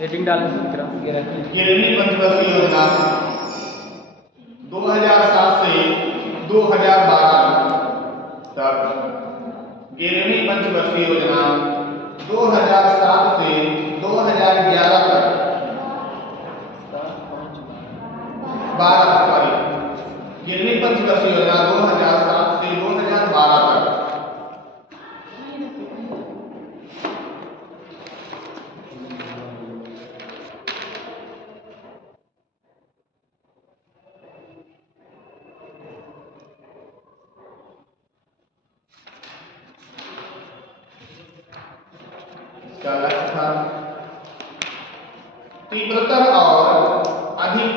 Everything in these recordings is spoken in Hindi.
रेटिंग डालने से फिर 11वीं पंचवर्षीय योजना 2007 से 2012 तक। 11वीं पंचवर्षीय योजना 2007 से 2011 तक 11वीं पंचवर्षीय योजना 2007 से 2012 तक। इसका लक्ष्य था तीव्रतर और अधिक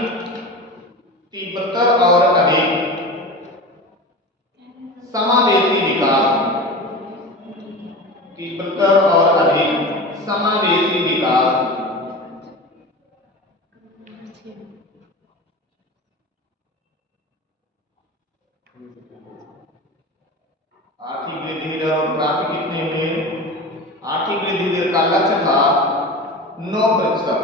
समावेशी विकास। तीव्रतर और अधिक समावेशी विकास। आर्थिक वृद्धि दर और प्राप्ति कितने हुए? आर्थिक वृद्धि दर का लक्ष्य था 9%।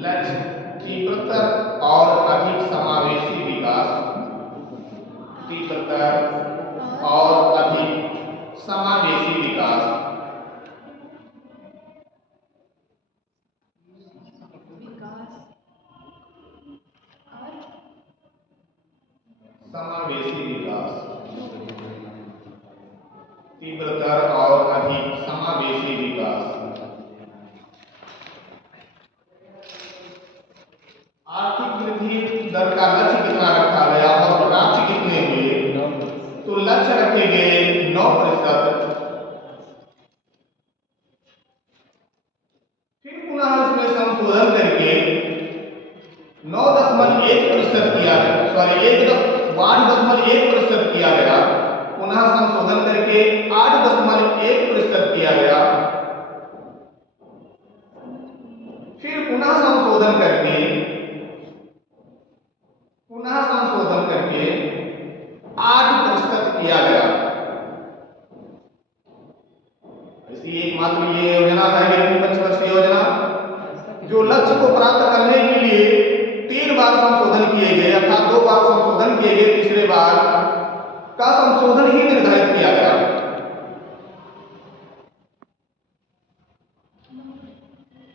लक्ष्य तीव्रतर और अधिक समावेशी विकास। तीव्रतर और अधिक समावेशी विकास। समावेशी विकास। तीव्रतर और अधिक समावेशी विकास। आर्थिक वृद्धि दर का लक्ष्य कितना रखा गया और प्राप्ति कितने हुए? तो लक्ष्य रखे गए 9%। फिर पुनः इसमें संशोधन करके 9.1% किया गया, सॉरी 8.1% किया गया। पुनः संशोधन करके 8.1% किया गया। फिर पुनः संशोधन करके 8% किया गया। ऐसी एकमात्र ये योजना है 11वीं पंचवर्षीय योजना जो लक्ष्य को प्राप्त करने के लिए 3 बार संशोधन किए गए, अर्थात 2 बार संशोधन किए गए, तीसरे बार का संशोधन ही निर्धारित किया गया।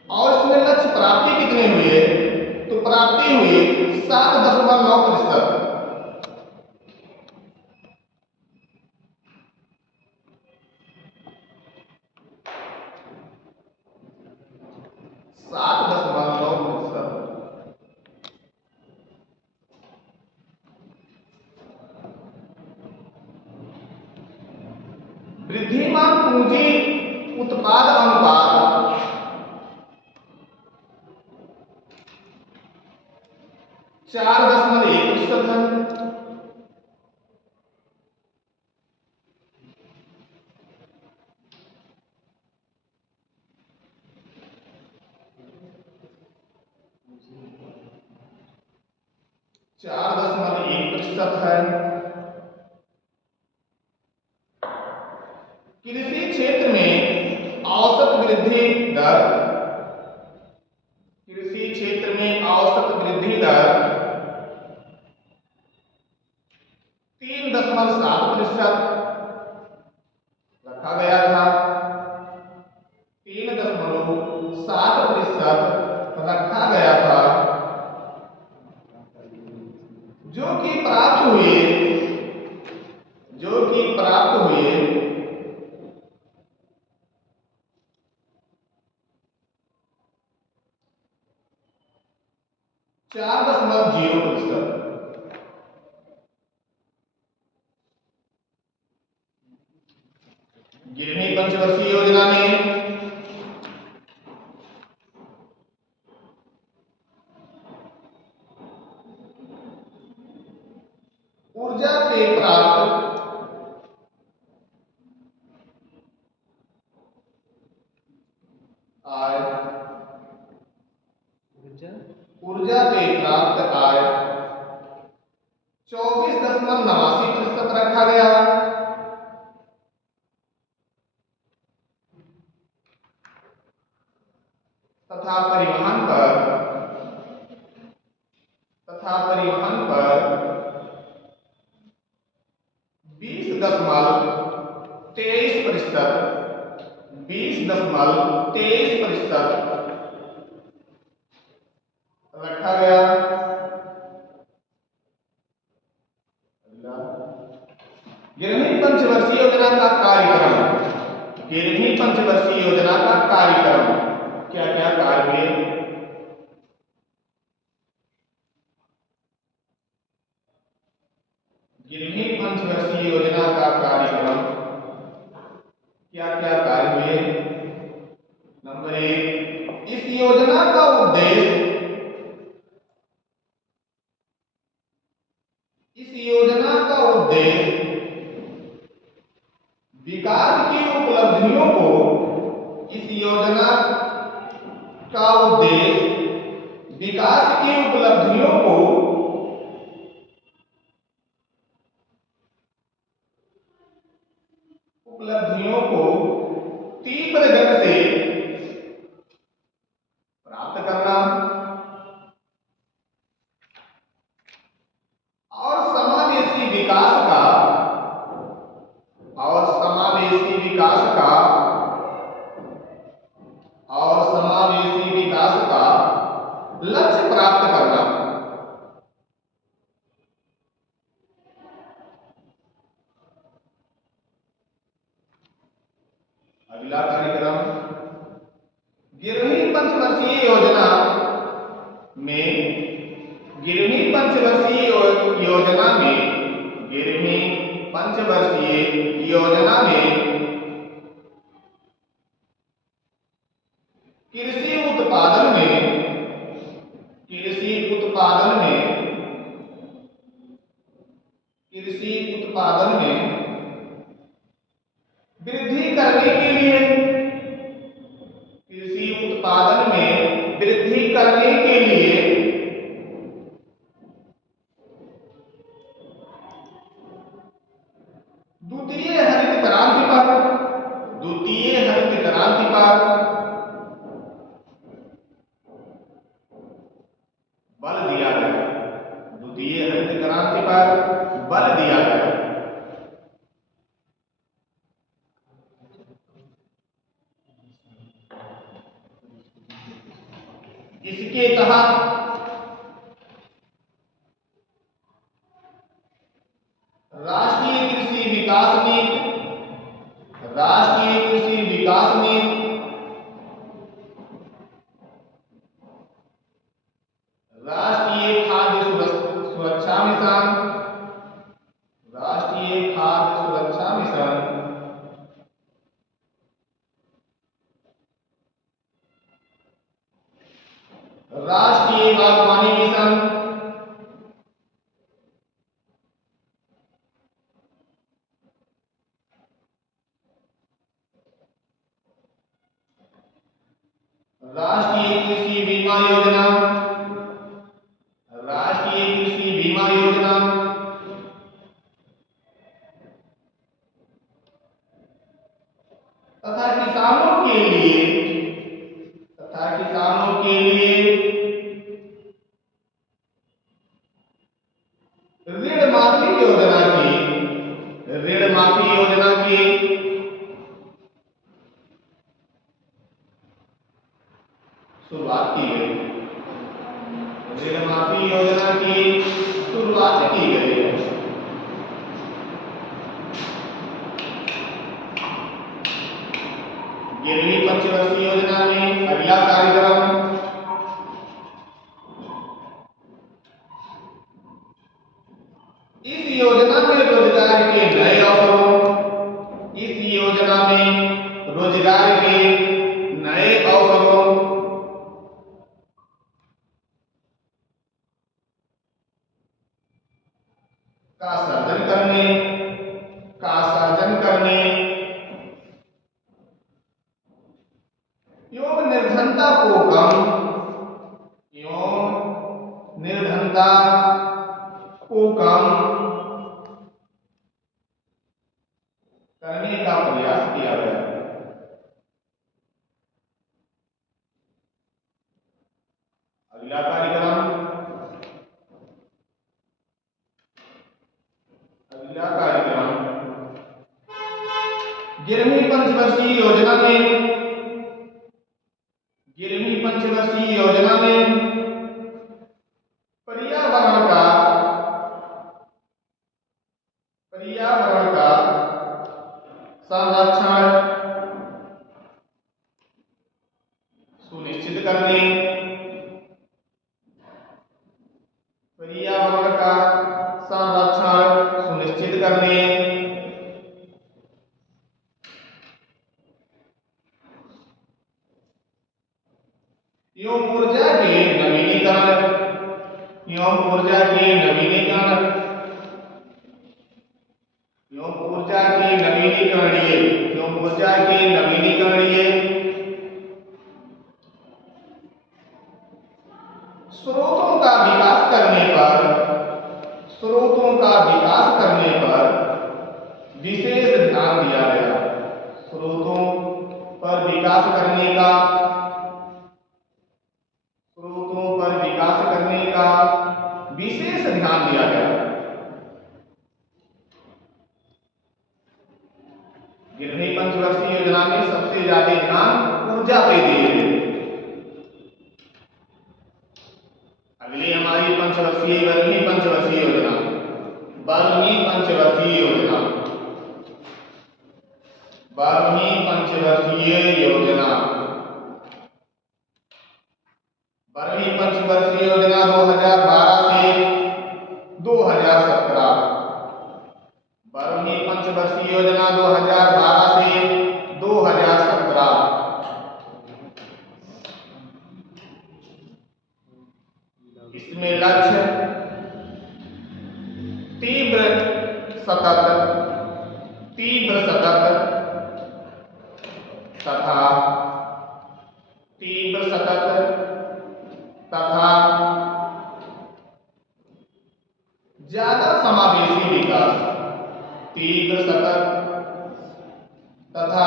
और इसमें लक्ष्य प्राप्ति कितने हुए? तो प्राप्ति हुई 7.9%। 7.9%। वृद्धिमान पूंजी उत्पाद अनुपात 4.1% है। कृषि क्षेत्र में औसत वृद्धि दर, कृषि क्षेत्र में औसत वृद्धि दर 3.7% रखा गया था। 3.7% रखा गया था, जो कि प्राप्त हुए 4.0%। गिरनी पंचवर्षीय योजना में से प्राप्त आय, ऊर्जा से प्राप्त आय 24.89% रखा गया। तथा परिवहन पर 20.23% रखा गया। गिरवी पंचवर्षीय योजना का कार्यक्रम, गिरवी पंचवर्षीय योजना का कार्यक्रम क्या क्या कार्य हुए? गिरवी पंचवर्षीय योजना का कार्यक्रम क्या क्या कार्य हुए? नंबर 1, इस योजना का उद्देश्य विकास की उपलब्धियों को, इस योजना का उद्देश्य विकास की उपलब्धियों को तीव्र गति से प्राप्त करना और समावेशी विकास का लक्ष्य प्राप्त करना। अगला कार्यक्रम, गिरवी पंचवर्षीय योजना में गिरवी पंचवर्षीय योजना में कृषि उत्पादन में वृद्धि करने के लिए, कृषि उत्पादन में वृद्धि करने के लिए द्वितीय हरित क्रांति पर बल दिया गया। द्वितीय हरित क्रांति पर बल दिया गया। इसके तहत राष्ट्रीय कृषि विकास नीति, राष्ट्रीय खाद्य सुरक्षा मिशन, राष्ट्रीय बागवानी मिशन, राष्ट्रीय कृषि बीमा योजना, तथा किसानों के लिए ऋण माफी योजना की शुरुआत की गई। ऋण माफी योजना की शुरुआत की गई। गिरवी पंचवर्षीय योजना में अगला कार्यक्रम, इस योजना में रोजगार के नए अवसरों का सर्जन करने निर्धनता को कम एवं निर्धनता को कम करने का प्रयास किया गया। अगला कार्यक्रम अगला कार्यक्रम 11वीं पंचवर्षीय योजना में 11वीं पंचवर्षीय योजना में पर्यावरण का संरक्षण सुनिश्चित करने, पर्यावरण का संरक्षण सुनिश्चित करने, एवं ऊर्जा के नवीनीकरण एवं ऊर्जा के नवीनीकरण एवं ऊर्जा के नवीनीकरणीय एवं ऊर्जा के नवीनीकरणीय स्रोतों का विकास करने पर विशेष ध्यान दिया गया। स्रोतों पर विकास करने का विशेष ध्यान दिया गया। 11वीं पंचवर्षीय योजना में सबसे ज्यादा ध्यान ऊर्जा पे दिए गए। अगली हमारी 12वीं पंचवर्षीय योजना 12वीं पंचवर्षीय योजना 12वीं पंचवर्षीय योजना 12वीं पंचवर्षीय योजना 2012 से 2017। 12वीं पंचवर्षीय योजना 2012 से 2017। इसमें लक्ष्य तीव्र सतत तथा ज्यादा समावेशी विकास, तीव्र सतत तथा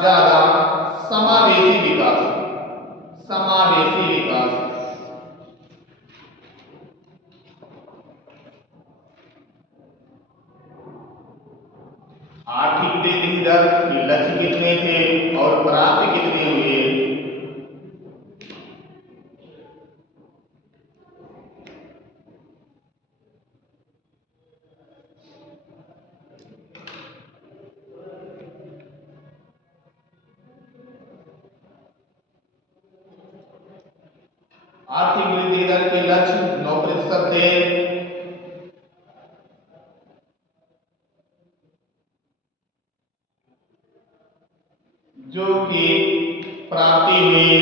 ज्यादा समावेशी विकास। आर्थिक वृद्धि दर के लक्ष्य कितने थे और प्राप्त कितने हुए? आर्थिक वृद्धि दर के लक्ष्य 9% थे। जो कि प्राप्ति हुई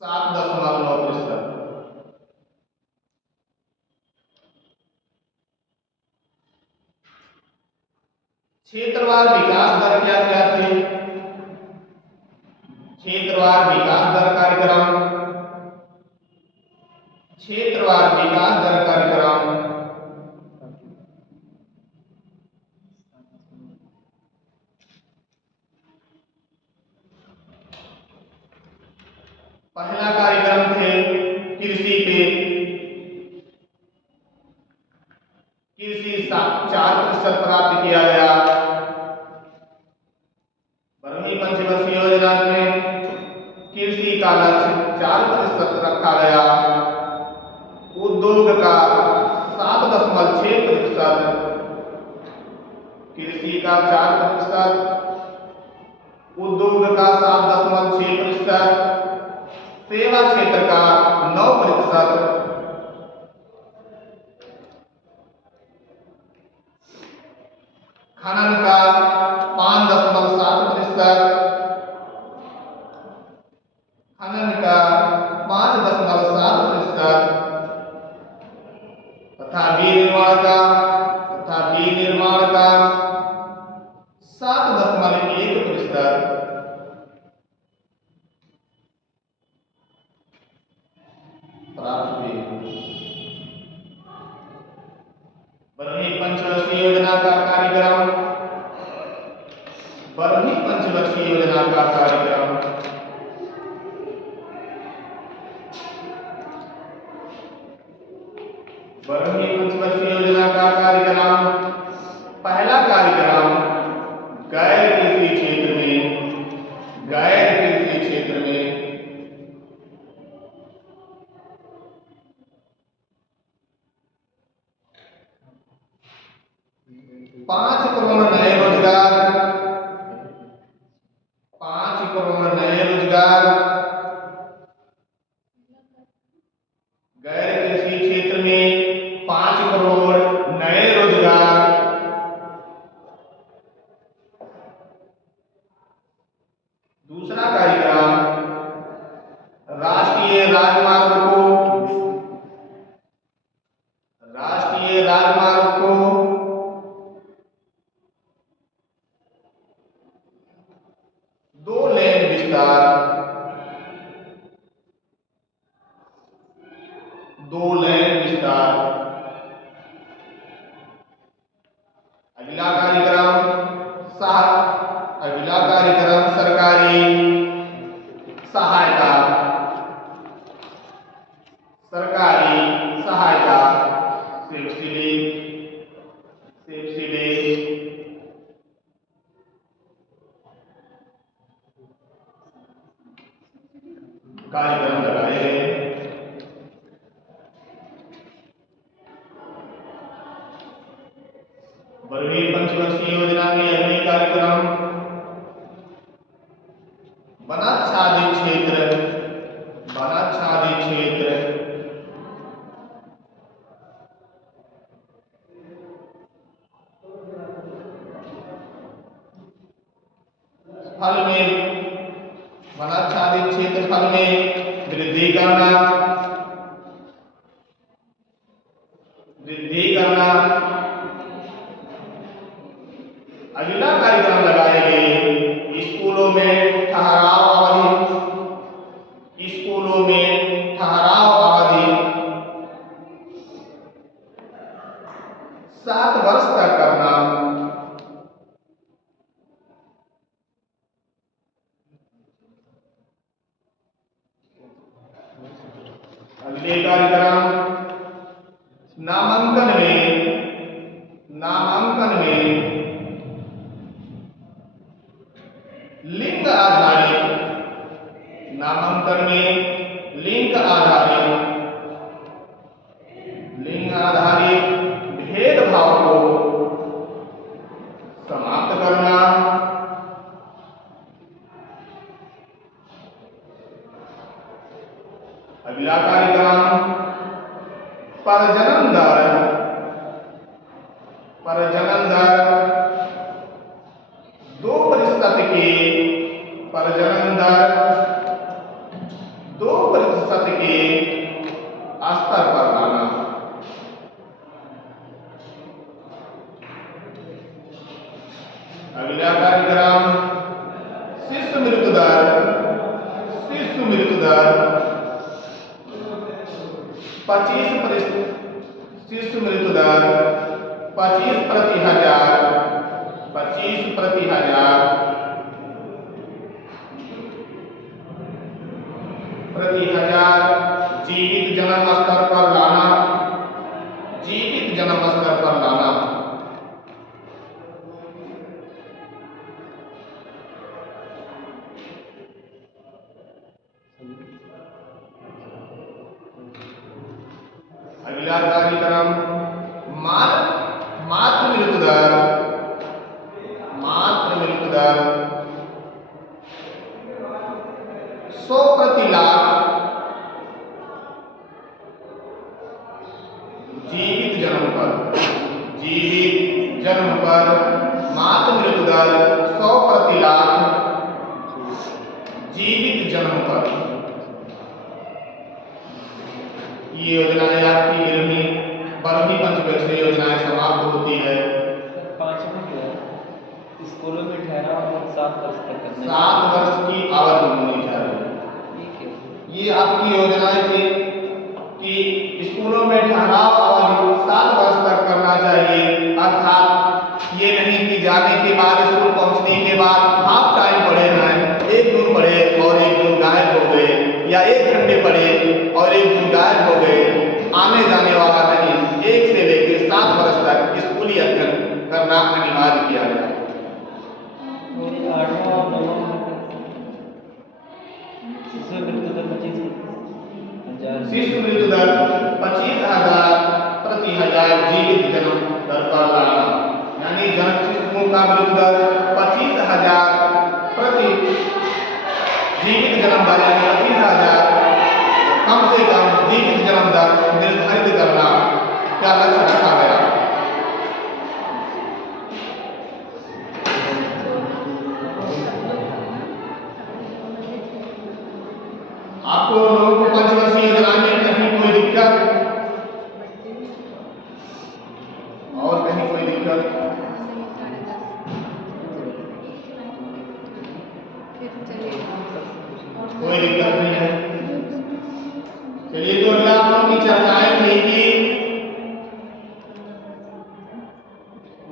7.9%। क्षेत्रवार विकास दर क्या थे? क्षेत्रवार विकास दर कार्यक्रम पहला कार्यक्रम थे कृषि पे। कृषि 4% प्राप्त किया गया। 12वीं पंचवर्षीय योजना में कृषि का लक्ष्य 4% रखा गया। उद्योग का 7.6%, कृषि का 4%, उद्योग का 7.6%, सेवा क्षेत्र का 9%, खनन का 5.7%, तथा विनिर्माण का 7.9%। 1%। प्राप्त हुए। 12वीं पंचवर्षीय योजना का कार्यक्रम, 12वीं पंचवर्षीय योजना का कार्यक्रम, 12वीं पंचवर्षीय योजना का कार्यक्रम। पहला कार्यक्रम गैर कृषि क्षेत्र में, गैर कृषि क्षेत्र में 5 करोड़ नए रोजगार, 5 करोड़ नए रोजगार गैर कृषि क्षेत्र में 5 करोड़ नए रोजगार। दूसरा कार्यक्रम राष्ट्रीय राजमार्ग को 2 लेन विस्तार, 2 लेन विस्तार। अगला कार्यक्रम सरकारी सहायता, सरकारी सहायता, सब्सिडी कार्यक्रम लगाए गए। 12वीं पंचवर्षीय योजना में अगले कार्यक्रम वनाच्छादित क्षेत्र, वनाच्छादित क्षेत्र फल में, वनाच्छादित क्षेत्रफल में वृद्धि करना, अगला कार्यक्रम लगाएंगे स्कूलों में ठहराव अवधि, स्कूलों में ठहराव अवधि 7 वर्ष तक करना। अगले कार्यक्रम नामांकन में लिंग आधारित, नामांकन में लिंग आधारित भेदभाव को समाप्त करना। अगला कार्यक्रम प्रजनन दर 2% के, प्रजनन दर 2% के स्तर पर लाना। अगला कार्यक्रम शिशु मृत्यु दर 25%, शिशु मृत्यु दर 25 प्रति हजार, 25 प्रति हजार जीवित जन्म स्तर पर लाना, जीवित जन्म स्तर पर लाना। अगला कार्यक्रम मातृ मृत्यु दर 100 प्रति लाख जीवित जन्म पर मातृ मृत्यु दर 100 प्रति लाख जीवित जन्म पर। ये योजनाएं आपकी 12वीं पंचवर्षीय योजनाएं समाप्त होती है। 5 में क्या स्कूलों में ठहराव 7 वर्ष तक करना 7 वर्ष की अवधि होनी चाहिए। ठीक है। ये आपकी योजनाएं थी कि स्कूलों में ठहराव अवधि 7 वर्ष तक करना चाहिए, अर्थात ये नहीं कि जाने के बाद स्कूल पहुंचने के बाद हाफ टाइम पढ़े हैं, 1 जून पढ़े और 1 जून गायब हो गए, या 1 घंटे पढ़े और 1 जून गायब हो गए, आने जाने वाला नहीं। 1 से लेकर 7 वर्ष तक स्कूली अध्ययन करना अनिवार्य किया गया। और 8वां और 9वां शिशु मृत्यु दर 25,000 शिशु मृत्यु दर 25,000 प्रति 1000 जीवित जन्म दर पर लाना, यानी जन्म शिशुओं का मृत्यु दर 25,000 प्रति जीवित जन्म दर, यानी 25,000 कम से कम जीवित जन्म दर निर्धारित करना का लक्ष्य रखा गया। आपको लोगों को पंचवर्षीय योजना में कहीं कोई दिक्कत और कहीं कोई दिक्कत? कोई दिक्कत नहीं है। चलिए, तो अगला आप लोगों की चर्चाएं थी कि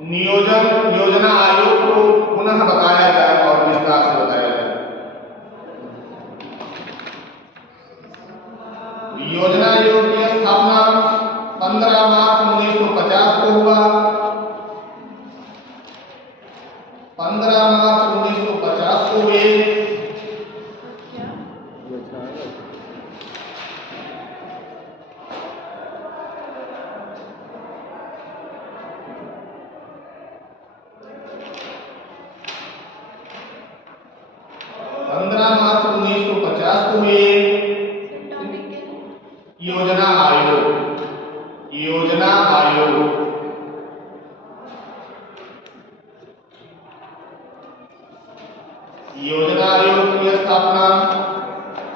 नियोजन योजना आयोग को पुनः बताया जाए और विस्तार से बताया जाए। योजना आयोग की स्थापना 15 मार्च 1950 को हुआ। 15 मार्च 1950 को हुए। योजना आयोग, योजना आयोग योजना आयोग की स्थापना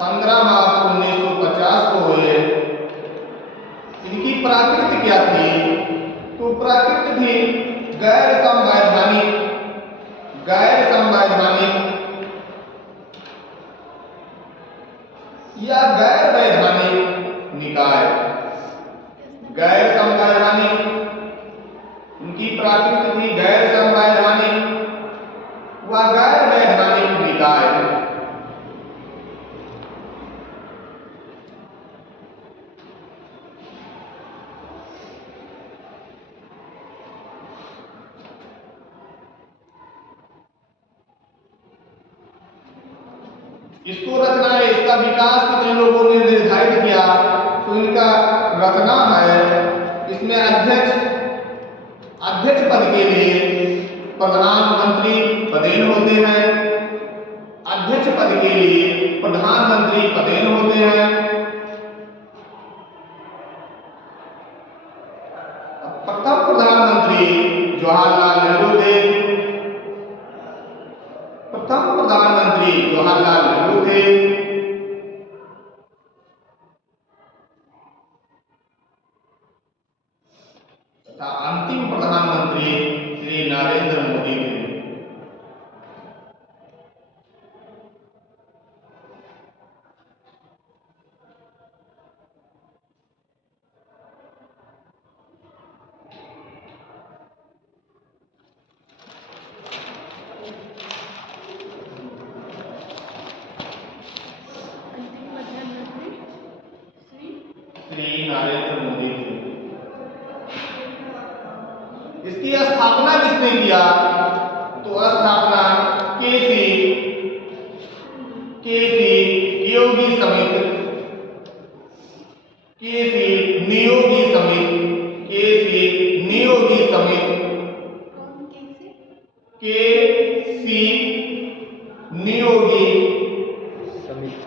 15 मार्च 1950 को हुई। इनकी प्रकृति क्या थी? तो प्रकृति थी गैर संवैधानिक या गैर वैधानिक निकाय। गैर संवैधानिक, उनकी प्रकृति थी गैर संवैधानिक व गैर वैधानिक निकाय। इसको रचना है, इसका विकास कितने लोगों ने निर्धारित किया? तो इनका रचना है, इसमें अध्यक्ष पद के लिए प्रधानमंत्री पदेन होते हैं। अध्यक्ष पद के लिए प्रधानमंत्री पदेन होते हैं। प्रथम प्रधानमंत्री जवाहरलाल नेहरू थे। प्रथम प्रधानमंत्री जवाहरलाल नेहरू थे। तथा अंतिम प्रधानमंत्री श्री नरेंद्र मोदी थे। श्री नरेंद्र मोदी थे। इसकी स्थापना किसने किया? तो स्थापना केसी नियोगी समिति, केसी नियोगी समिति, केसी नियोगी समिति, केसी नियोगी समिति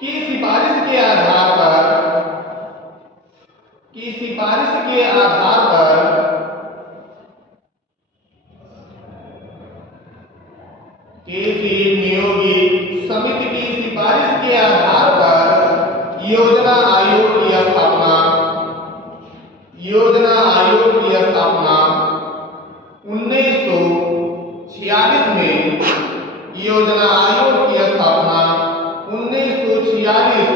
की सिफारिश के आधार पर केसी नियोगी समिति की सिफारिश के आधार पर योजना आयोग की स्थापना 19 1946 में योजना आयोग की स्थापना 1946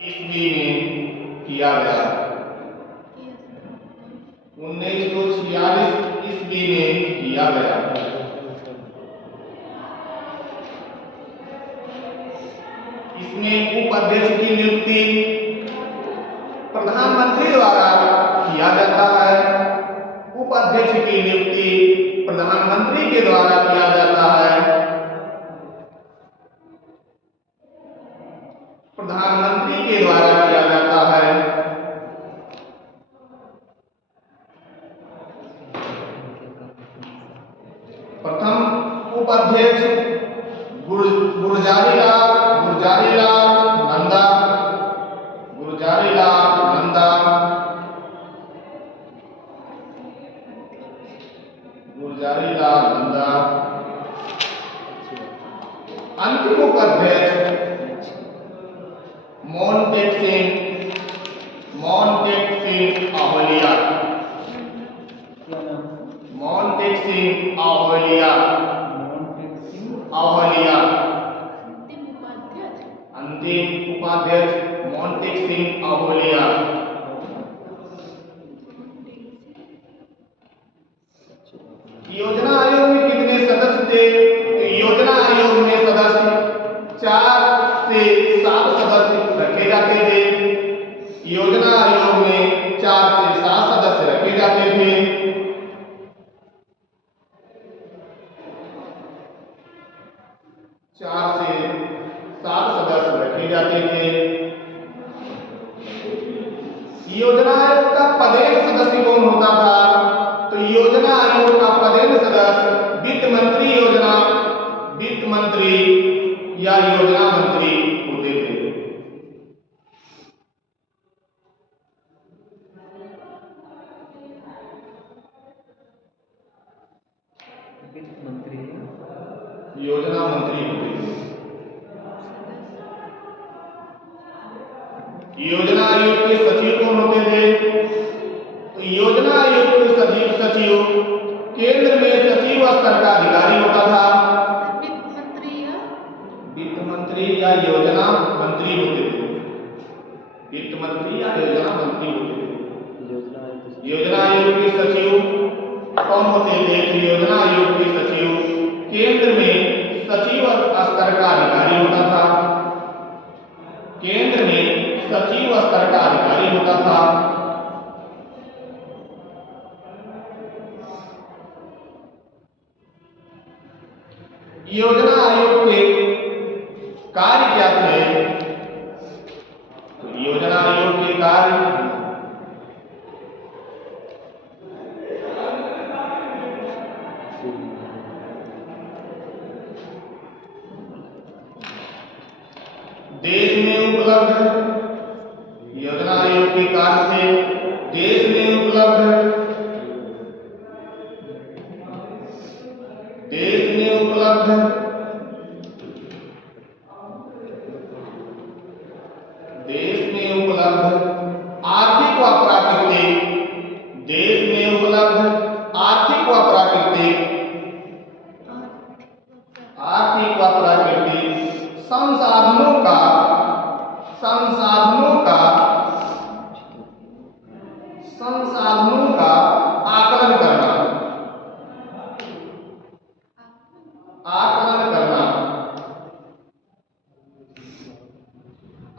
ईस्वी में किया गया। 1946 ईस्वी में किया गया। इसमें उपाध्यक्ष की नियुक्ति प्रधानमंत्री द्वारा किया जाता है। उपाध्यक्ष की नियुक्ति प्रधानमंत्री के द्वारा किया जाता है। प्रधानमंत्री के द्वारा किया जाता है। प्रथम उपाध्यक्ष गुरजारी लाल नंदा। अंतिम उपाध्यक्ष मोहनटेक सिंह आहोलिया। अंतिम उपाध्यक्ष मोहनटेक सिंह आहोलिया। योजना आयोग में कितने सदस्य थे? तो योजना आयोग में सदस्य 4 से 7 सदस्य रखे जाते थे। योजना आयोग में 4 से 7 सदस्य रखे जाते थे। योजना आयोग का पदेन सदस्य कौन होता था? तो योजना आयोग का पदेन सदस्य वित्त मंत्री या योजना मंत्री होते थे। वित्त मंत्री योजना मंत्री होते थे। योजना आयोग के सचिव कौन होते थे? तो योजना आयोग के सचिव केंद्र में सचिव स्तर का अधिकारी होता था। वित्त मंत्री या योजना मंत्री होते थे। वित्त मंत्री या योजना मंत्री होते थे। योजना आयोग के सचिव कौन होते थे? तो योजना आयोग के सचिव केंद्र में सचिव स्तर का अधिकारी होता था। केंद्र में सचिव स्तर का अधिकारी होता था। योजना आयोग के कार्य क्या थे? तो योजना आयोग के कार्य देश में उपलब्ध योजना आयोग के कार्य से देश में उपलब्ध आर्थिक व प्राकृतिक संसाधनों का आकलन करना।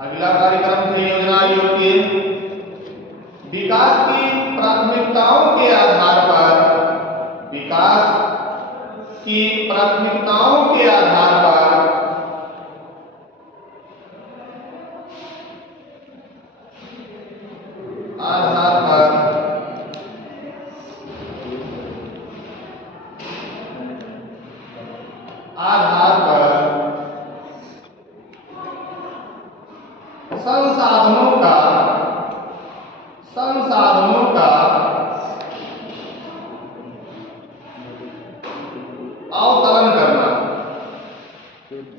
अगला कार्यक्रम थे योजना आयोग के विकास की प्राथमिकताओं के आधार पर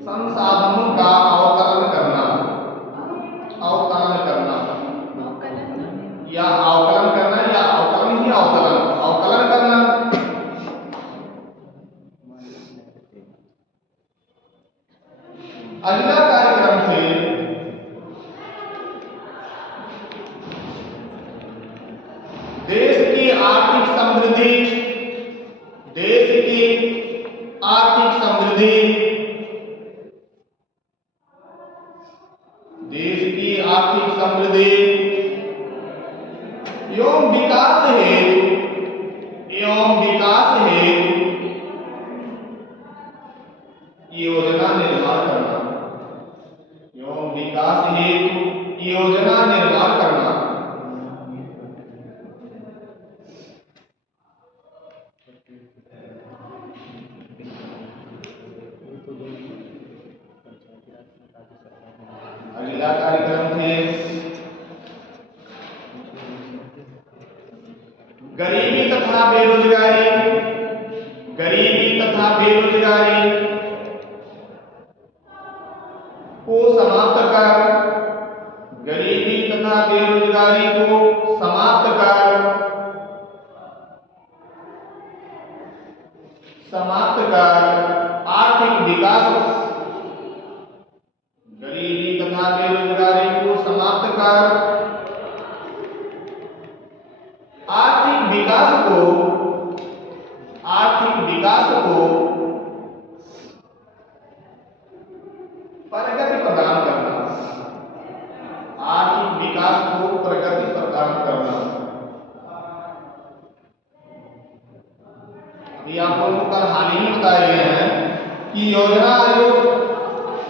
संसाधनों का अवतरण करना। या अवकलन करना या अवकलन ही अवतरण करना। अगला कार्यक्रम थे देश की आर्थिक समृद्धि, देश की आर्थिक समृद्धि, देश की आर्थिक समृद्धि एवं विकास हेतु योजना निर्माण करना, एवं विकास हेतु योजना निर्माण करना। अगला कार्यक्रम थे गरीबी तथा बेरोजगारी, गरीबी तथा बेरोजगारी को समाप्त कर, गरीबी तथा बेरोजगारी को समाप्त कर, आर्थिक विकास, गरीबी तथा बेरोजगारी को समाप्त कर आर्थिक विकास को प्रगति प्रदान करना, आर्थिक विकास को प्रगति प्रदान करना। अभी आप लोगों को कल हाल ही बताए गए हैं कि योजना आयोग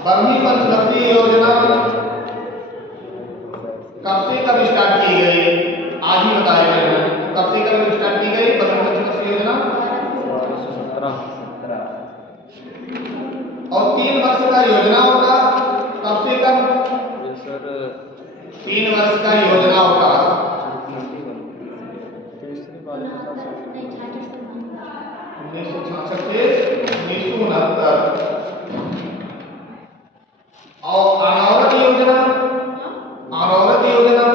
12वीं पंचवर्षीय योजना कब से कब स्टार्ट की गई, आज ही बताए गए हैं। कब से कब स्टार्ट की गई 12वीं पंचवर्षीय योजना? 17 और 3 वर्ष का योजना होगा, कब से कब? सर 3 वर्ष का योजना होगा। 1966 से 1969। और अनावृत योजना, अनावृत योजना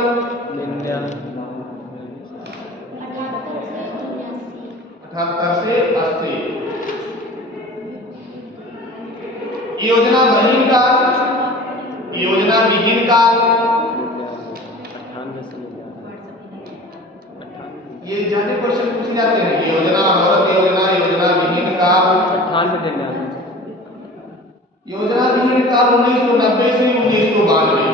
78 से 80। योजना विहीन काल, योजना विहीन काल, ये ज्यादा क्वेश्चन पूछे जाते हैं। योजना अनावृत योजना, योजना विहीन काल 98। योजना विहीन काल 1990 से 1992।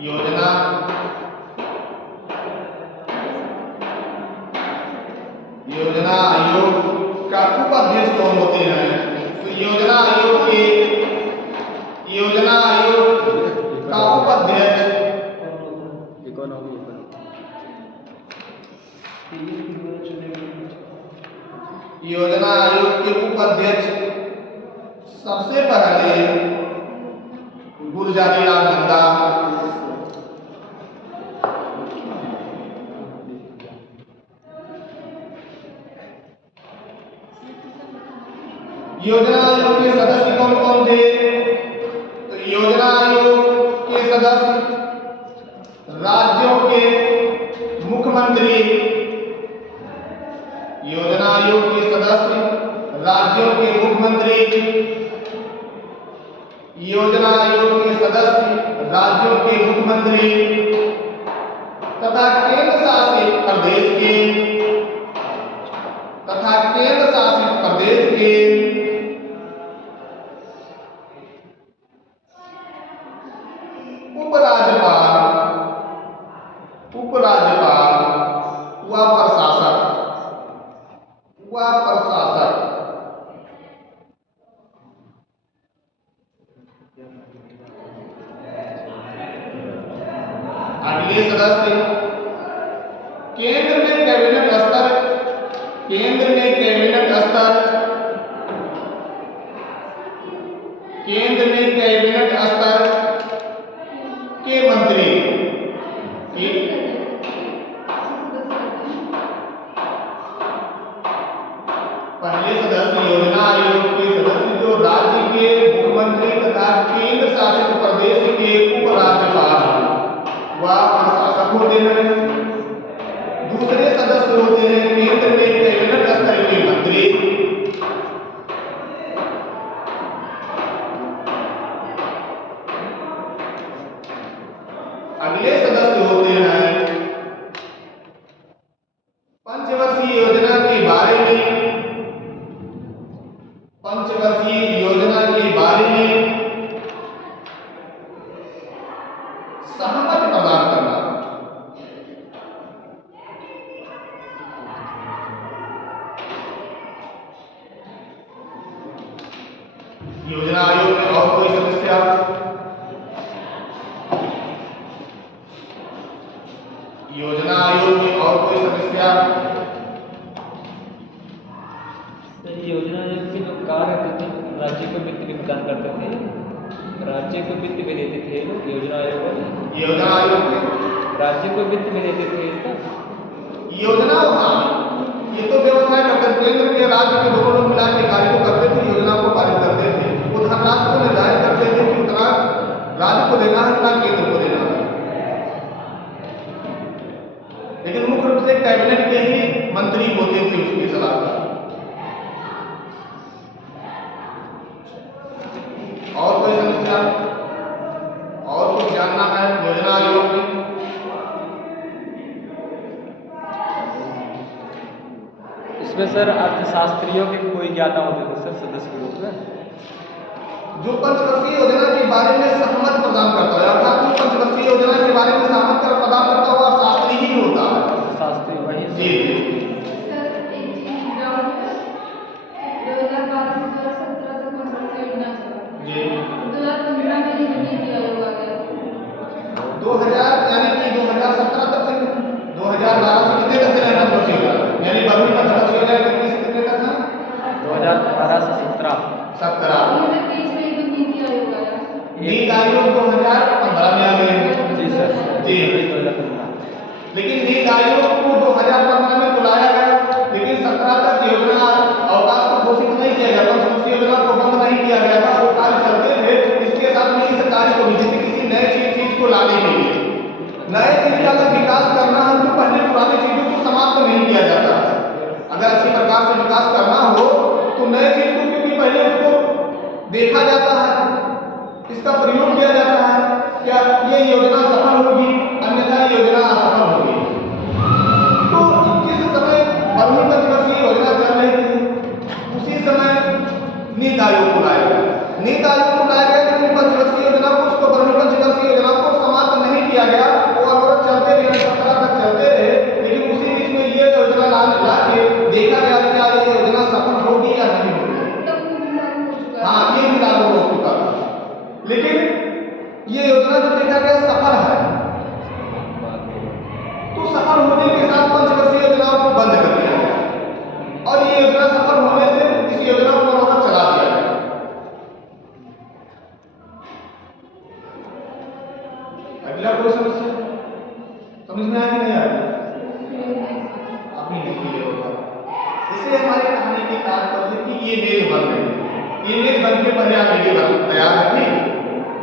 योजना योजना आयोग का उपाध्यक्ष कौन होते हैं? तो योजना आयोग का उपाध्यक्ष योजना आयोग के उपाध्यक्ष सबसे पहले गुलजारी लाल नंदा, योजना आयोग के सदस्य कौन कौन थे? तो योजना आयोग के सदस्य राज्यों के मुख्यमंत्री, योजना आयोग के सदस्य राज्यों के मुख्यमंत्री, योजना आयोग के सदस्य राज्यों के मुख्यमंत्री तथा केंद्र शासित प्रदेश के उपराज्यपाल व प्रशासक अगले सदस्य आयोग के सदस्य जो राज्य के मुख्यमंत्री तथा केंद्र शासित प्रदेश के उपराज्यपाल व प्रशासक होते हैं। दूसरे सदस्य होते हैं केंद्र में कैबिनेट स्तर के मंत्री। अगले सदस्य होते हैं पंचवर्षीय योजना के बारे में, पंचवर्षीय योजना के बारे में सहमति प्रदान करना। योजना आयोग में और कोई समस्या? योजना आयोग में और कोई समस्या? योजना आयोग के जो कार्य थे राज्य को वित्त भी प्रदान करते थे, राज्य को वित्त भी देते थे लोग। योजना आयोग वाले योजना आयोग में राज्य को वित्त भी देते थे इसका। योजना, हाँ, ये तो व्यवस्था करते थे, केंद्र के राज्य के दोनों लोग मिला के कार्य को करते थे, योजना को पारित करते थे। वो धनराशि को निर्धारित करते थे कि उतना राज्य को देना है, उतना केंद्र को देना है। लेकिन मुख्य रूप से कैबिनेट के ही मंत्री होते थे उसकी सलाह। और कोई समस्या? और कुछ जानना है योजना आयोग में? इसमें सर अर्थशास्त्रियों के कोई ज्ञाता होते थे सर सदस्य के रूप में। जो पंचवर्षीय योजना के बारे में सहमत प्रदान करता है, अर्थात जो पंचवर्षीय योजना के बारे में सहमत प्रदान करता हुआ शास्त्री ही होता है। शास्त्री वही जी सर एक चीज डाउट है, 2012 से 2017 तक पंचवर्षीय योजना चला जी 2015 में ही नीति आयोग आ गया। 2000 यानी कि 2017 तक से 2012 से कितने तक चला पंचवर्षीय योजना, यानी 12वीं पंचवर्षीय योजना कितने से कितने तक था? 2012 से 17। 17। बीच में एक नीति आयोग आया। नीति आयोग 2015 में आ गए। जी सर जी। लेकिन नीति आयोग को 2015 में बुलाया गया, लेकिन 17 तक योजना अवकाश को घोषित नहीं किया गया, पंचवर्षीय योजना को बंद नहीं किया गया था, वो कार्य चलते थे। इसके साथ में इस कार्य को भी जैसे किसी नए चीज को लाने के लिए, नए चीज का अगर विकास करना है तो पहले पुरानी चीजों को समाप्त नहीं किया जाता। अगर अच्छी प्रकार से विकास करना हो तो नए चीज को क्योंकि पहले उसको देखा जाता है, इसका प्रयोग किया जाता है, क्या ये योजना सफल होगी, अन्यथा योजना असफल होगी। तो जिस समय 12वीं पंचवर्षीय योजना चल रही थी उसी समय नीति आयोग को लाया गया। नीति आयोग को लाया गया, लेकिन पंचवर्षीय योजना को, उसको 12वीं पंचवर्षीय योजना को समाप्त नहीं किया गया, वो अवरोध चलते रहे, 17 तक चलते रहे। लेकिन उसी बीच में ये योजना ला के देखा गया क्या ये योजना सफल होगी या नहीं होगी। हाँ, ये भी लागू हो चुका था, लेकिन ये योजना जब देखा गया सफल है, तो सफल होने के साथ पंचवर्षीय योजनाओं को बंद कर दिया गया और ये योजना सफल होने से इस योजना को पुनः चला दिया गया। अगला कोई समस्या समझ में आया कि नहीं आया? अभी नहीं होगा। इसे हमारी कहानी की तात्पर्य कि ये मेज बन रही है, ये मेज बन के पहले आप ये तैयार रखिए,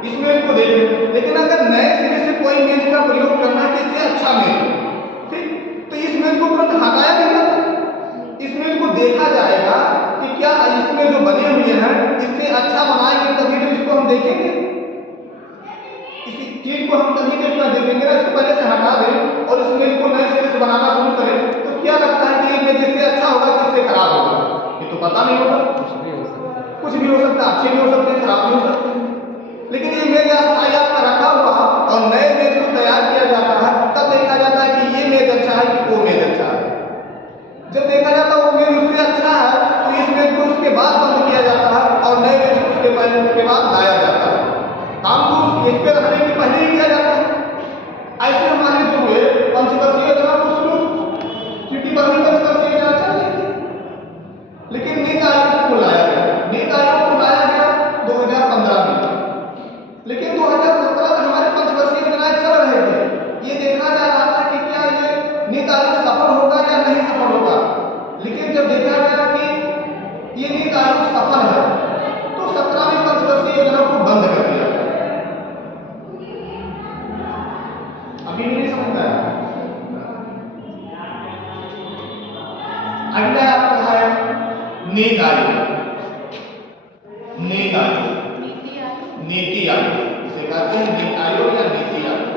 इस मेज को देखें। लेकिन अगर नए सिरे से कोई मेज का प्रयोग करना है तो इससे अच्छा मेज हो, ठीक, तो इस मेज को तुरंत हटाया नहीं जाता। इस मेज को देखा जाएगा कि क्या इसमें जो बने हुए हैं इससे अच्छा बनाएंगे, तभी तो इसको हम देखेंगे। इसी चीज को हम तभी देखना देखेंगे ना, इसको पहले से हटा दें और इस मेज को नए सिरे से बनाना शुरू करें, तो क्या लगता है कि ये मेज इससे अच्छा होगा, किससे खराब होगा? ये तो पता नहीं होगा। कुछ भी हो सकता है, अच्छे भी हो सकते हैं, खराब भी हो सकते हैं। लेकिन ये मेज अस्थायी आपका रखा हुआ और नए मेज को तैयार किया जाता है, तब देखा जाता है कि ये मेज अच्छा है कि वो मेज अच्छा है। जब देखा जाता है वो मेज उससे अच्छा है तो इस मेज को उसके बाद बंद किया जाता है और नए मेज को उसके बाद लाया जाता है। काम तो इस पे रखने के पहले ही किया जाता है। ऐसे हमारे जो हुए पंचवर्षीय योजना को शुरू, क्योंकि 12वीं पंचवर्षीय योजना चल रही थी, लेकिन नीति आयोग को लाया गया। नीति आयोग को लाया गया 2015 में। नीति आयोग, नीति आयोग, नीति आयोग, नीति आयोग इसे कहते हैं, नीति आयोग या नीति आयोग।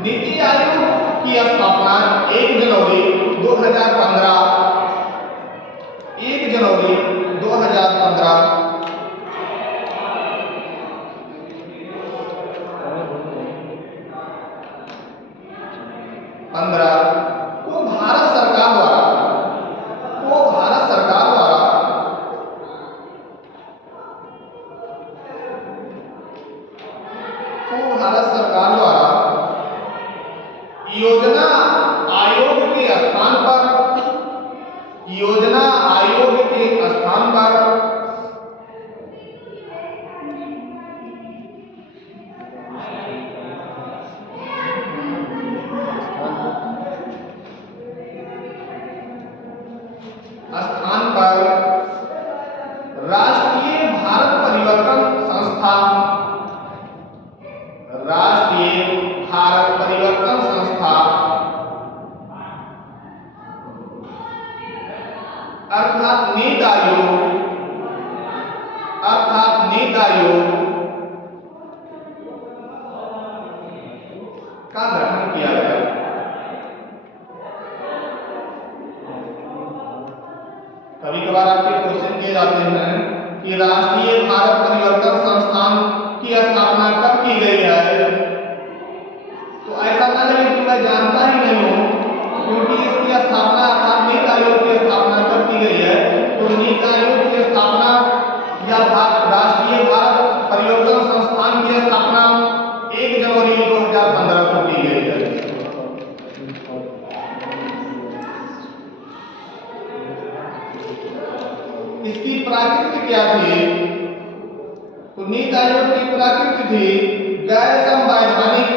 नीति आयोग की स्थापना 1 जनवरी 2015, 1 जनवरी 2015 को भारत सरकार द्वारा, भारत सरकार द्वारा योजना आयोग के स्थान पर, योजना आयोग के स्थान पर राष्ट्रीय भारत परिवर्तन संस्था, राष्ट्रीय भारत परिवर्तन संस्था अर्थात नीति आयोग, का गठन किया गया। कभी कभार आपके क्वेश्चन किए जाते हैं कि राष्ट्रीय भारत परिवर्तन संस्थान की स्थापना कब की गई है, तो ऐसा ना लगे कि मैं जानता ही नहीं हूं, क्योंकि इसकी स्थापना अर्थात नीति आयोग की स्थापना कब की गई है, तो नीति आयोग की स्थापना या राष्ट्रीय भारत परिवर्तन संस्थान की स्थापना 1 जनवरी 2015 को की गई है। इसकी प्राकृति क्या थी, तो नीति आयोग की प्राकृति थी गैर संवैधानिक,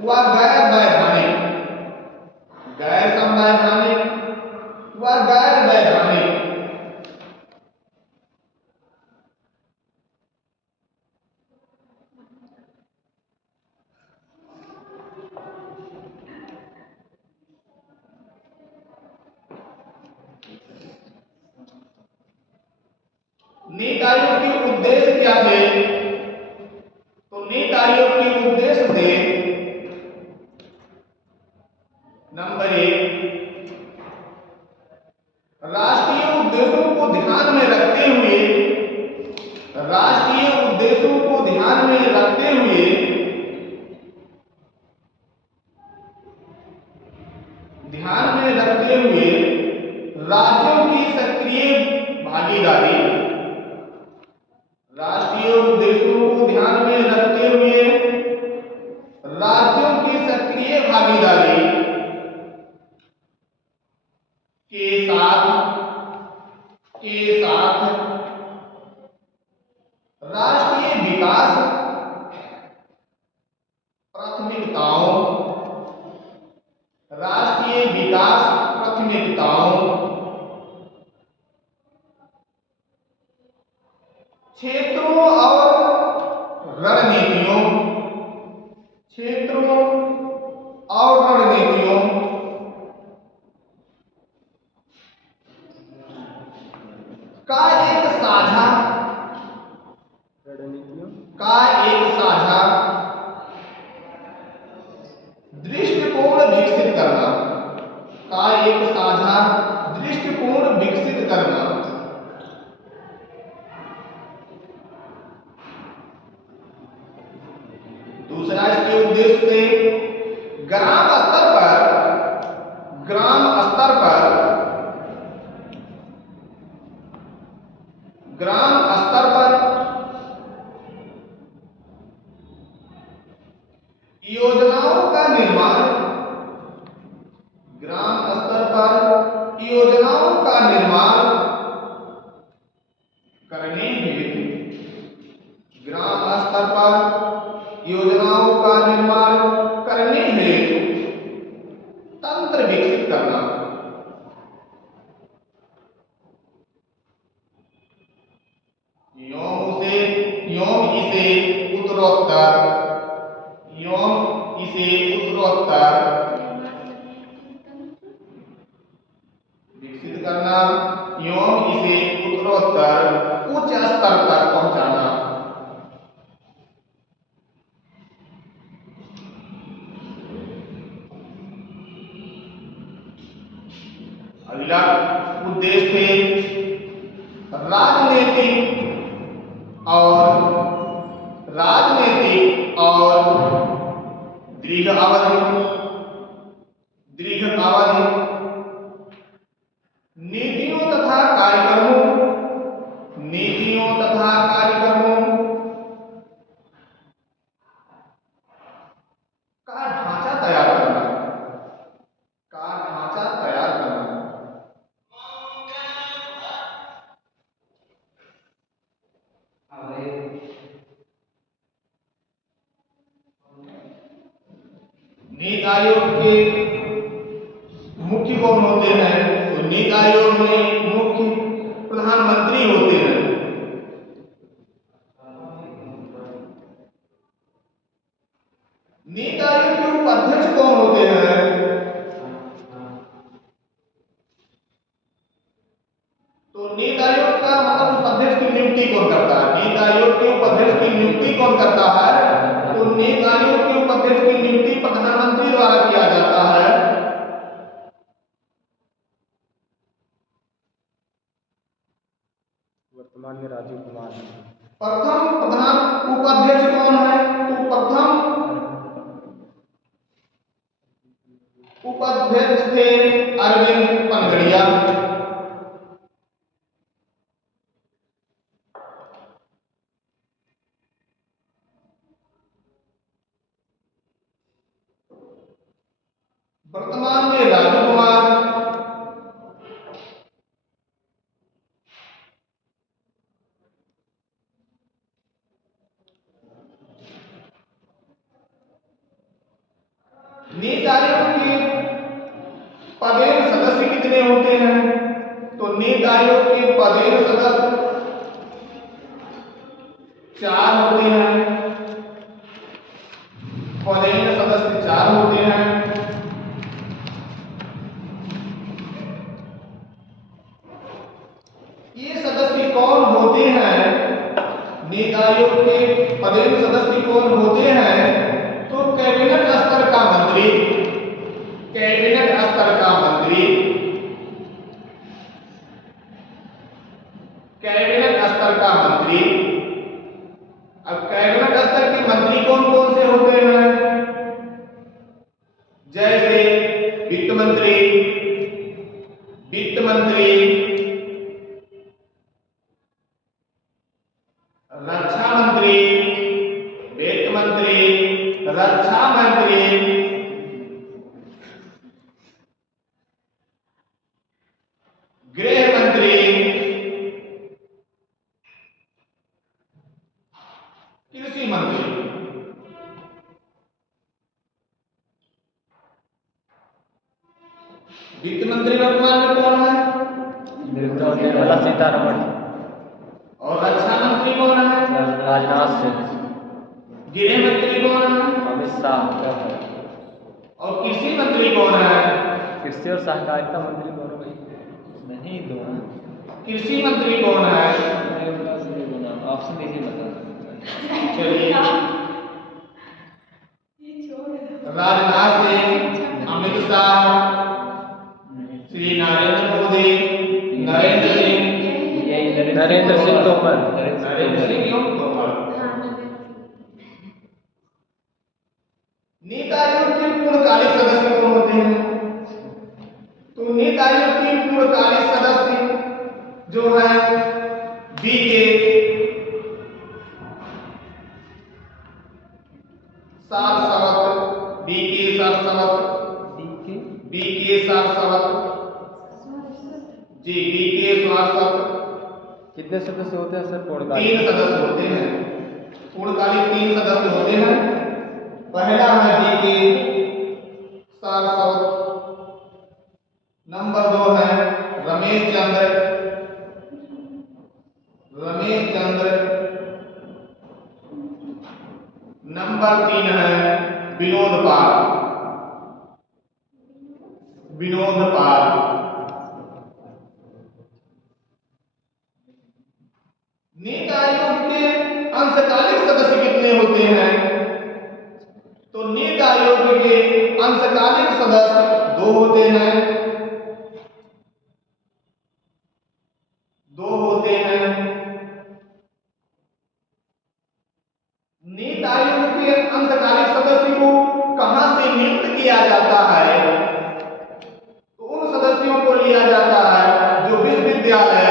व गैर वैधानिक, गैर संवैधानिक व गैर वैधानिक। नीति आयोग के उद्देश्य क्या थे, तो नीति आयोग के उद्देश्य थे नंबर 1, राष्ट्रीय उद्देश्यों को ध्यान में रखते हुए, राष्ट्रीय उद्देश्यों को ध्यान में रखते हुए राज्यों की सक्रिय भागीदारी, राष्ट्रीय उद्देश्यों को ध्यान में रखते हुए राज्यों की सक्रिय भागीदारी के साथ राष्ट्रीय विकास प्राथमिकताओं, राष्ट्रीय विकास प्राथमिकताओं, क्षेत्रों और रणनीतियों, क्षेत्रों और रणनीतियों का एक साझा दृष्टिकोण विकसित करना, का एक साझा दृष्टिकोण विकसित करना। दूसरा इसके उद्देश्य थे ग्राम स्तर पर का निर्माण करने हेतु तंत्र विकसित करना। योम इसे उत्तरोत्तर विकसित करना, एवं इसे उत्तरोत्तर उच्च स्तर तक पहुंचाना। अगला उद्देश्य थे राजनीतिक और दीर्घ अवधि नीतियों तथा कार्यक्रमों का ढांचा तैयार करना। नीति आयोग के मुख्य कौन होते हैं? तो नीति आयोग में मुख्य प्रधानमंत्री होते हैं। नीति आयोग के उपाध्यक्ष कौन होते हैं? तो नीति आयोग का मतलब उपाध्यक्ष की नियुक्ति कौन करता है? नीति आयोग के उपाध्यक्ष की नियुक्ति कौन करता है? तो नीति आयोग के उपाध्यक्ष की नियुक्ति प्रधानमंत्री द्वारा किया जाता है। वर्तमान में राजीव कुमार है। प्रथम प्रधान उपाध्यक्ष कौन है? तो प्रथम उपाध्यक्ष थे अरविंद पनगड़िया। वर्तमान में राजीव कुमार। नीति आयोग के पदेन सदस्य कितने होते हैं? तो नीति आयोग के पदेन सदस्य 4 होते हैं। पदेन सदस्य 4 होते हैं। ये सदस्य कौन होते हैं? नीति आयोग के पदेन सदस्य कौन होते हैं? तो कैबिनेट स्तर का मंत्री, अब कैबिनेट स्तर के मंत्री कौन कौन से होते हैं? जैसे वित्त मंत्री, रक्षा मंत्री, गृह मंत्री, कृषि मंत्री। वित्त मंत्री वर्तमान में कौन है? निर्मला सीतारमण। और रक्षा मंत्री कौन है? राजनाथ सिंह। गृह मंत्री कौन है? अमित शाह। और कृषि मंत्री कौन है? कृषि और सहकारिता मंत्री कौन है? नहीं दो। कृषि मंत्री कौन है? ऑप्शन दीजिए बता। चलिए, राजनाथ सिंह, अमित शाह, श्री नरेंद्र मोदी, नरेंद्र सिंह तोमर। नीति आयोग के पूर्णकालिक सदस्य कौन होते हैं? तो नीति आयोग के पूर्णकालिक सदस्य जो है बीके सारस्वत, जी बीके सारस्वत। कितने सदस्य होते हैं सर? 3 सदस्य होते हैं। पूर्णकालिक 3 सदस्य होते हैं। पहले नंबर 3 है विनोद पाल। विनोद पाल। नीति आयोग के अंशकालिक सदस्य कितने होते हैं? तो नीति आयोग के अंशकालिक सदस्य 2 होते हैं। 2 होते हैं। नीति आयोग के अंशकालिक सदस्य को कहां से नियुक्त किया जाता है? तो उन सदस्यों को लिया जाता है जो विश्वविद्यालय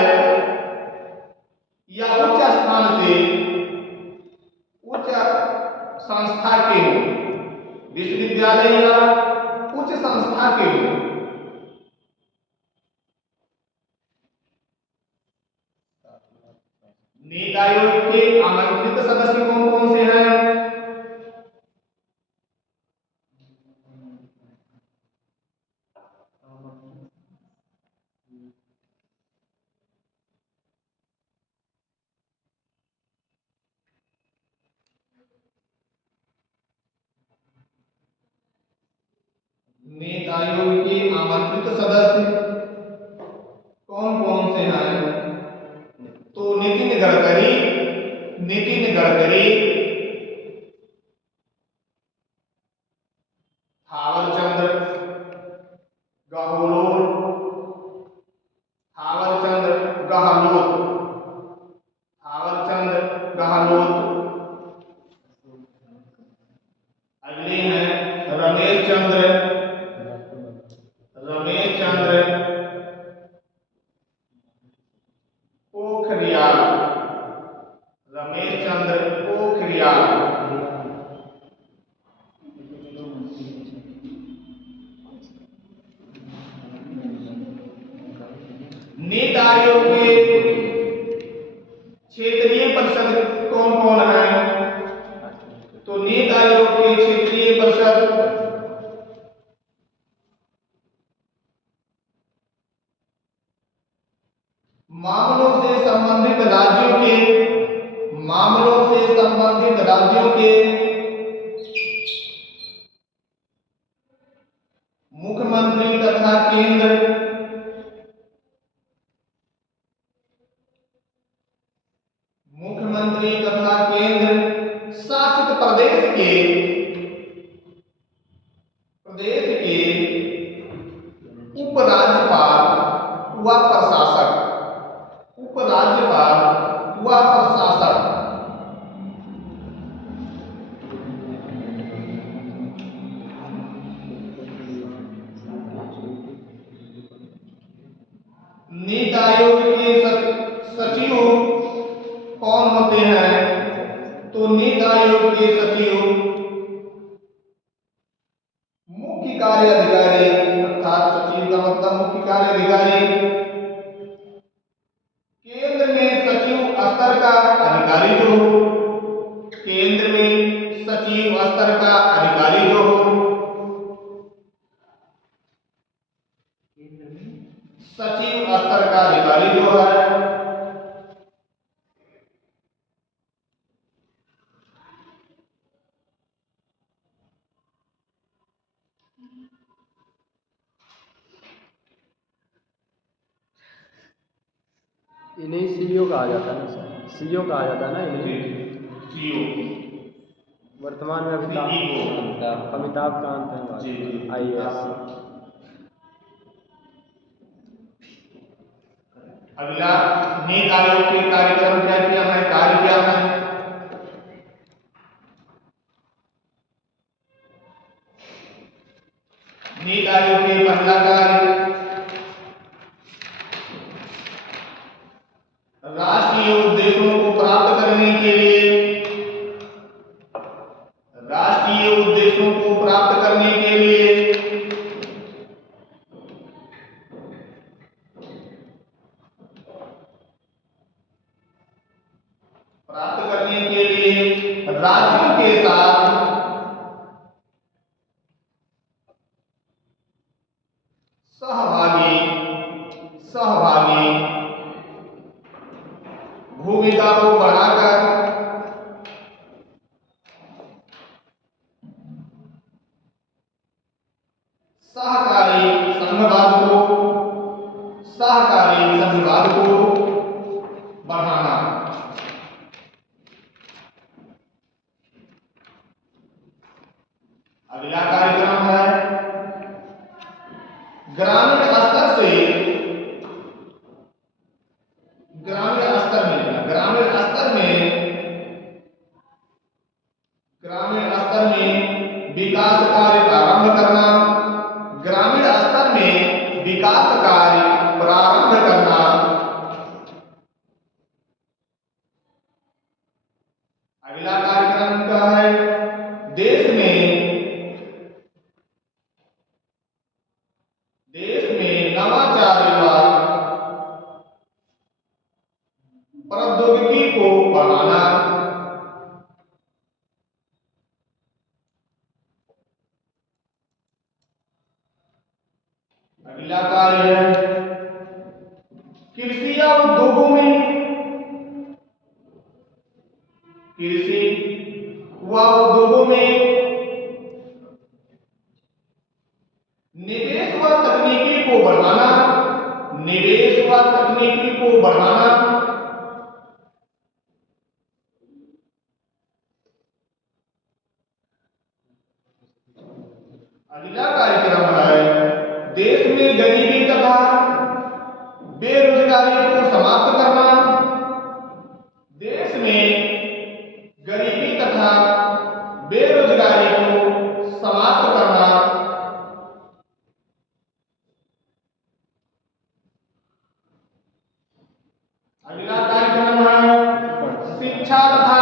या उच्च स्थान से उच्च संस्था के हो। विश्वविद्यालय या उच्च संस्था के हो। नीति आयोग के आमंत्रित सदस्य कौन कौन से हैं? नीति आयोग के आमंत्रित सदस्य कौन कौन से हैं? तो नितिन गडकरी, थावरचंद गहलोत, अगले हैं रमेश चंद्र पोखरियाल। नीति आयोग के क्षेत्रीय परिषद कौन कौन है? तो नीति आयोग के क्षेत्रीय परिषद मामलों से संबंधित राज्यों के मुख्यमंत्री तथा केंद्र शासित प्रदेश के उपराज्यपाल व प्रशासक। नीति आयोग के सचिव कौन होते हैं? तो नीति आयोग के सचिव मुख्य कार्य अधिकारी, अर्थात सचिव का मतलब मुख्य कार्य अधिकारी। केंद्र में सचिव स्तर का अधिकारी जो हो, सचिव स्तर का अधिकारी जो है इन्हें सीईओ कहा जाता है ना सर, सीईओ कहा जाता है ना इन्हें। सीईओ वर्तमान में अमिताभ कांत हैं IAS। अगला, नीति आयोग के कार्यक्रम क्या है, कार्य क्या है? नीति आयोग के पहला कार्य राष्ट्रीय उद्देश्यों को प्राप्त करने के लिए राज्यों के साथ सहभागी भूमिका को बढ़ाकर अगला कार्यक्रम है ग्रामीण स्तर से ग्रामीण स्तर में विकास कार्य प्रारंभ करना। ग्रामीण स्तर में विकास कार्य प्रारंभ करना। अगला कार्यक्रम क्या है? देश में नवाचार एवं प्रौद्योगिकी को बढ़ाना। अगला कार्य है कृषि या उद्योगों में निवेश व तकनीकी को बढ़ाना। अगला कार्यक्रम है देश में गरीबी तथा बेरोजगारी को समाप्त करना। देश में गरीबी तथा बेरोजगारी को समाप्त करना। अगला कार्यक्रम है शिक्षा तथा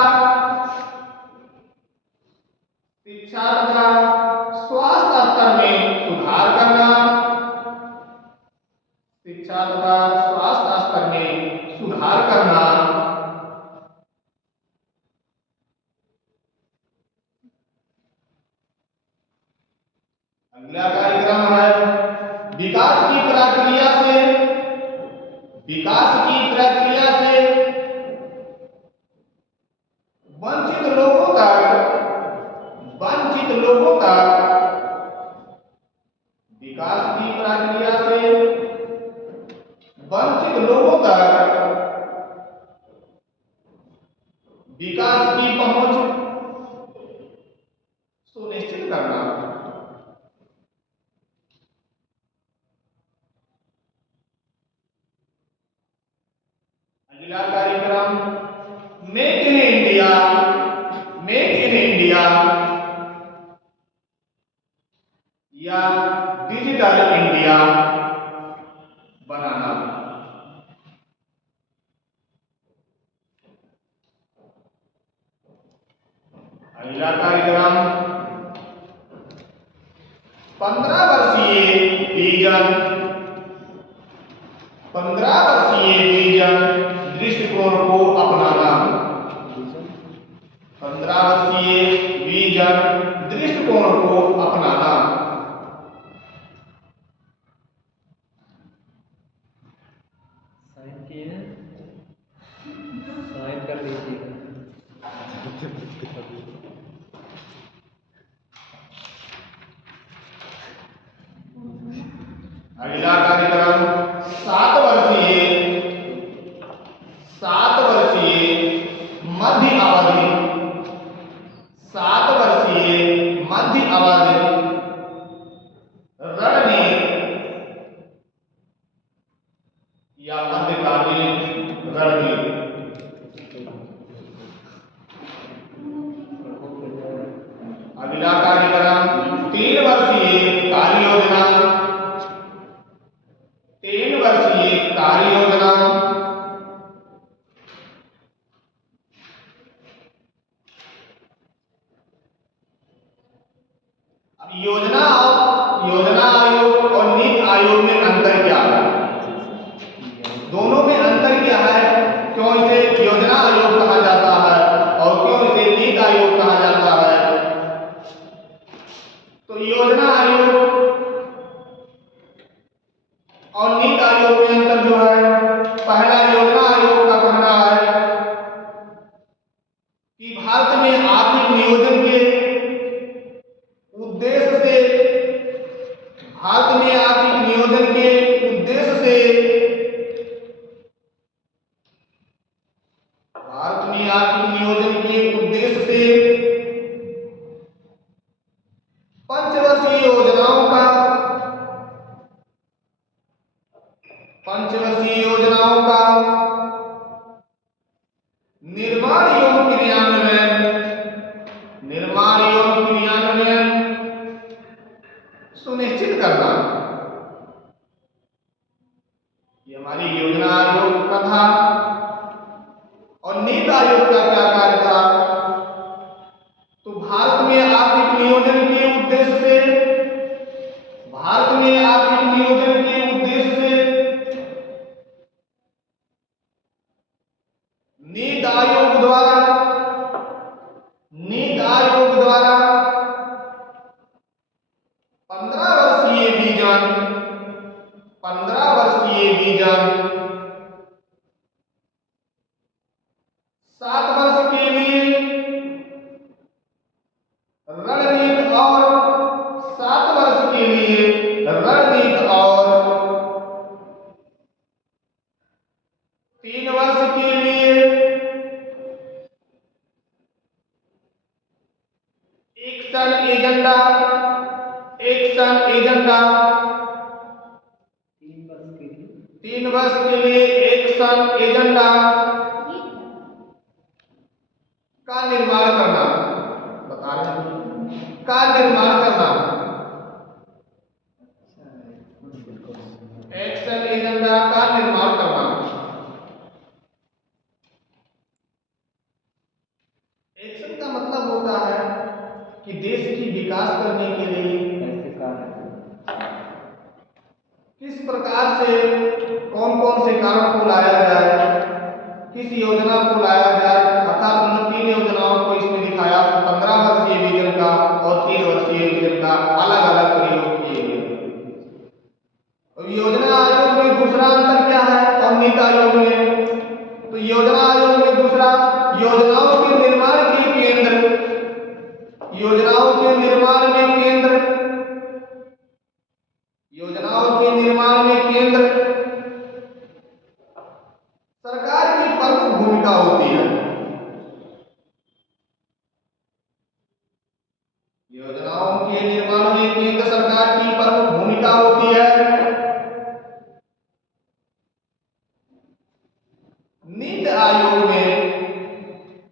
स्वास्थ्य स्तर में सुधार करना। शिक्षा तथा स्वास्थ्य स्तर में सुधार करना। अगला कार्यक्रम है विकास की प्रक्रिया से वंचित लोगों तक विकास की प्रक्रिया से वंचित लोगों तक विकास की पहुंच सुनिश्चित करना। अगला कार्यक्रम मेक इन इंडिया या डिजिटल इंडिया बनाना। अगला कार्यक्रम 15 वर्षीय विजन दृष्टिकोण को अपनाना। 15 वर्षीय विजन दृष्टिकोण को अपनाना। साइन किए हैं, साइन कर लीजिएगा। अगला कार्यक्रम 7 वर्षीय मध्य अवधि रणनीति या मध्यकालीन रणनीति। अगला कार्यक्रम 3 वर्षीय कार्य योजना। अब योजना आयोग और नीति आयोग में अंतर क्या है? दोनों में अंतर क्या है? क्यों इसे योजना आयोग कहा जाता है और क्यों इसे नीति आयोग कहा जाता है? तो योजना आयोग और नीति आयोग में अंतर जो है, पहला योजना आयोग का कहना है कि भारत में आर्थिक नियोजन के उद्देश्य से नीति आयोग द्वारा 15 वर्षीय विजन 7 वर्ष के लिए रणनीति और 7 वर्ष के लिए रणनीति और 3 वर्ष के लिए एक्शन एजेंडा 3 वर्ष के लिए एक्शन एजेंडा का निर्माण करना, बता रहे हैं, का निर्माण करना, एक्शन एजेंडा का निर्माण करना। एक्शन का मतलब होता है कि देश की विकास करने के लिए किस प्रकार से कौन कौन से कारण को लाया जाए, किस योजना को लाया जाए, अर्थात उन 3 योजनाओं को इसमें दिखाया। 15 वर्षीय विजन का और 3 वर्षीय विजन का अलग अलग प्रयोग किए गए। योजना आयोग में दूसरा अंतर क्या है और नीति आयोग में? तो योजना आयोग में दूसरा, योजनाओं के निर्माण के केंद्र, योजनाओं के निर्माण में केंद्र, योजनाओं के निर्माण में केंद्र सरकार की प्रमुख भूमिका होती है। योजनाओं के निर्माण में केंद्र सरकार की प्रमुख भूमिका होती है। नीति आयोग में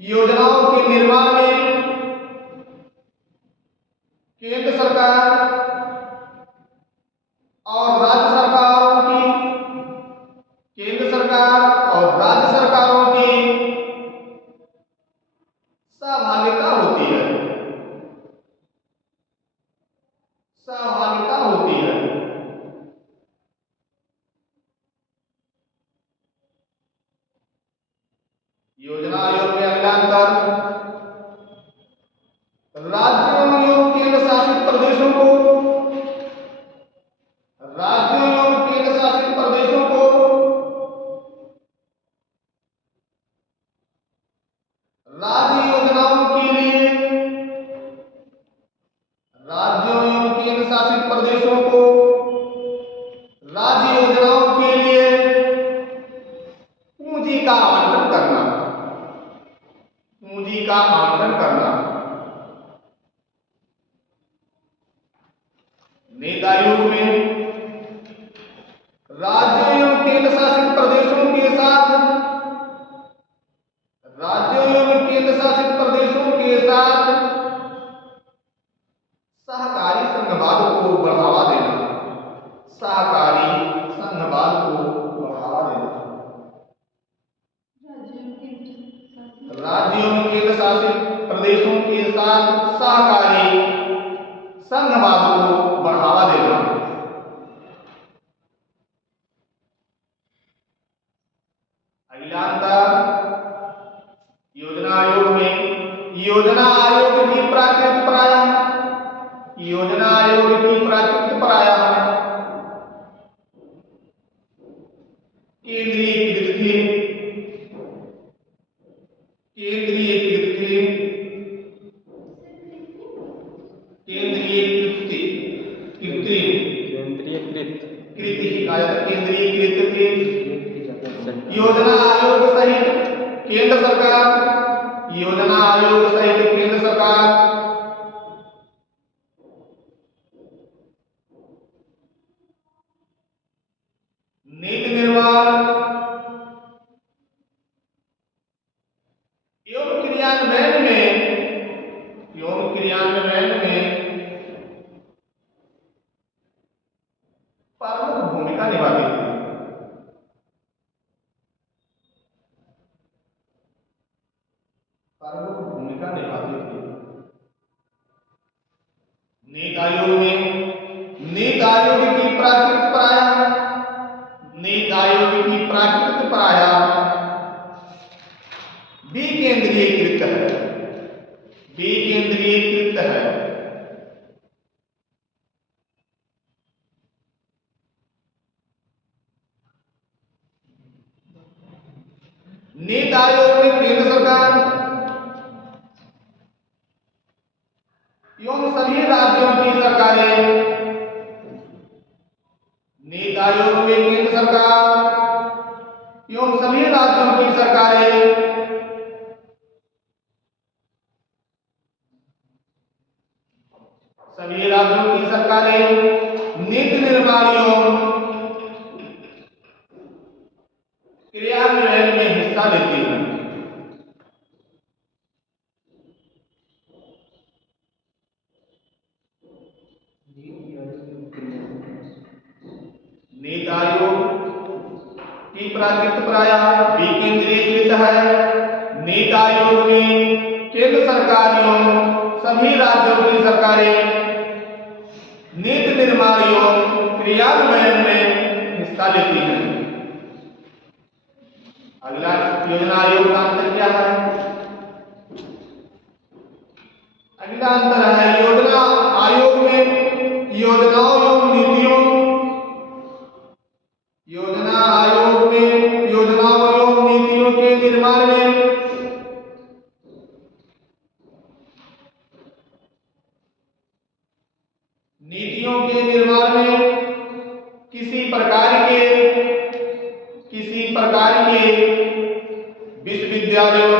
योजनाओं के निर्माण में केंद्र सरकार और राज्य सरकारों की, केंद्र सरकार और राज्य सरकारों की सहभागिता होती है, सहभागिता होती है। योजना आयोग में अगला अंतर, राज्यों एवं केंद्र शासित प्रदेशों को, राज्यों एवं केंद्र शासित प्रदेशों को राज्य योजनाओं के लिए, राज्यों एवं केंद्र शासित प्रदेशों को राज्य योजनाओं के लिए पूंजी का आवंटन करना, पूंजी का आवंटन करना। नीति आयोग में राज्यों एवं केंद्र शासित प्रदेशों के साथ, राज्यों एवं केंद्र शासित प्रदेशों के साथ सहकारी संघवाद को बढ़ावा देना, सहकारी संघवाद को बढ़ावा देना। राज्यों एवं केंद्र शासित प्रदेशों के साथ सहकारी संघवाद को बढ़ावा देना। अगला अंतर, योजना आयोग में योजना आयोग की प्राकृत प्राय, योजना आयोग की प्राकृत प्राय केंद्रीयकृत थी, केंद्रीयकृत थी, केंद्रीयकृत थी, केंद्रीयकृत थी। योजना आयोग सहित केंद्र सरकार, योजना आयोग सहित केंद्र सरकार नीति निर्माण एवं क्रियान्वयन में प्रमुख भूमिका निभाती थी। प्रमुख भूमिका निभाती थी। नीति आयोग में नीति आयोग की प्राकृत प्राय, नीति आयोग की प्राकृत प्राय विकेंद्रीयकृत है, सभी राज्यों की सरकारें नीति निर्माण एवं क्रियान्वयन में हिस्सा लेती हैं। नीति आयोग की प्राकृत प्राय विकेंद्रीकृत है। नीति आयोग में केंद्र सरकार एवं सभी राज्यों की सरकारें नीति निर्माण एवं क्रियान्वयन में हिस्सा लेती हैं। अगला योजना आयोग का अंतर क्या है? अगला अंतर है योजना आयोग में योजनाओं एवं नीतियों, योजना आयोग में योजनाओं एवं नीतियों के निर्माण में नीतियों के निर्माण में किसी प्रकार के विश्वविद्यालयों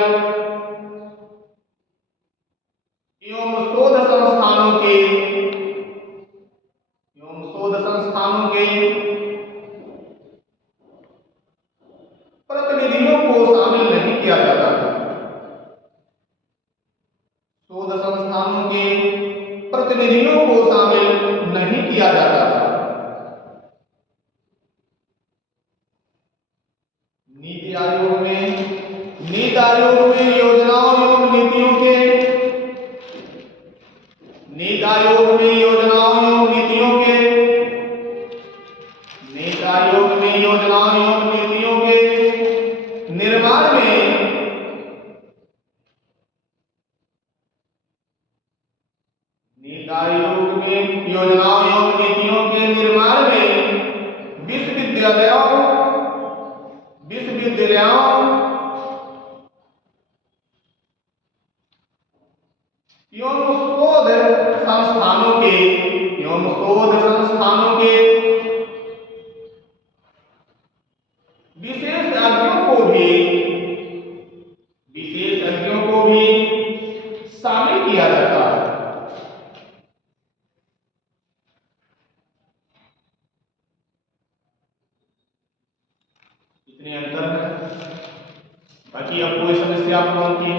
एवं शोध संस्थानों के प्रतिनिधियों को शामिल नहीं किया जाता था। शोध संस्थानों के प्रतिनिधियों को शामिल नहीं किया जाता था। नीति आयोग में योजनाओं एवं नीतियों के नीति आयोग में योजनाओं एवं नीतियों के नीति आयोग में योजनाओं एवं नीतियों के निर्माण में नीति आयोग में योजनाओं एवं नीतियों के निर्माण में विश्वविद्यालयों एवं शोध संस्थानों के विशेषज्ञों को भी शामिल किया जाता है। इतने अंतर है। बाकी अब कोई समस्या आप लोगों की